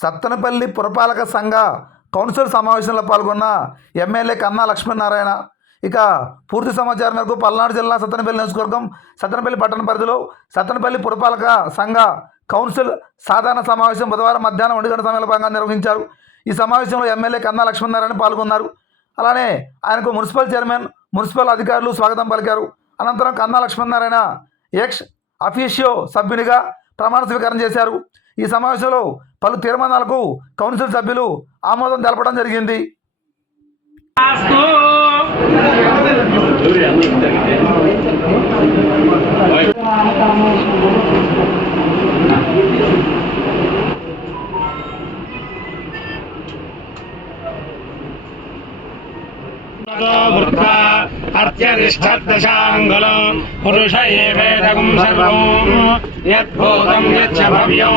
సత్తనపల్లి పురపాలక సంఘ కౌన్సిల్ సమావేశంలో పాల్గొన్న ఎమ్మెల్యే కన్నా లక్ష్మీనారాయణ. ఇక పూర్తి సమాచారం మేరకు పల్నాడు జిల్లా సత్తనపల్లి నియోజకవర్గం సత్తనపల్లి పట్టణ పరిధిలో సత్తనపల్లి పురపాలక సంఘ కౌన్సిల్ సాధారణ సమావేశం బుధవారం మధ్యాహ్నం ఒంటి గంట సమయంలో భాగంగా నిర్వహించారు. ఈ సమావేశంలో ఎమ్మెల్యే కన్నా లక్ష్మీనారాయణ పాల్గొన్నారు. అలానే ఆయనకు మున్సిపల్ చైర్మన్ మున్సిపల్ అధికారులు స్వాగతం పలికారు. అనంతరం కన్నా లక్ష్మీనారాయణ ఎక్స్ అఫీషియో సభ్యునిగా ప్రమాణ స్వీకారం చేశారు. ఈ సమావేశంలో పలు తీర్మానాలకు కౌన్సిల్ సభ్యులు ఆమోదం తెలపడం జరిగింది. అస్తు అత్యరిష్టదశాంగులం పురుష ఏవేదకం సర్వం యద్భూతం యచ్చ భవ్యం.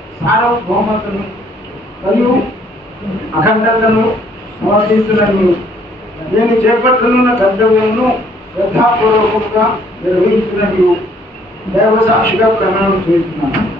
సార్వభౌమతను మరియు అఖండతను సమర్థించునని నేను చేపట్టనున్న కర్తవ్యంను శ్రద్ధాపూర్వకంగా నిర్వహించినట్లు దేవసాక్షిగా ప్రమాణం చేస్తున్నాను.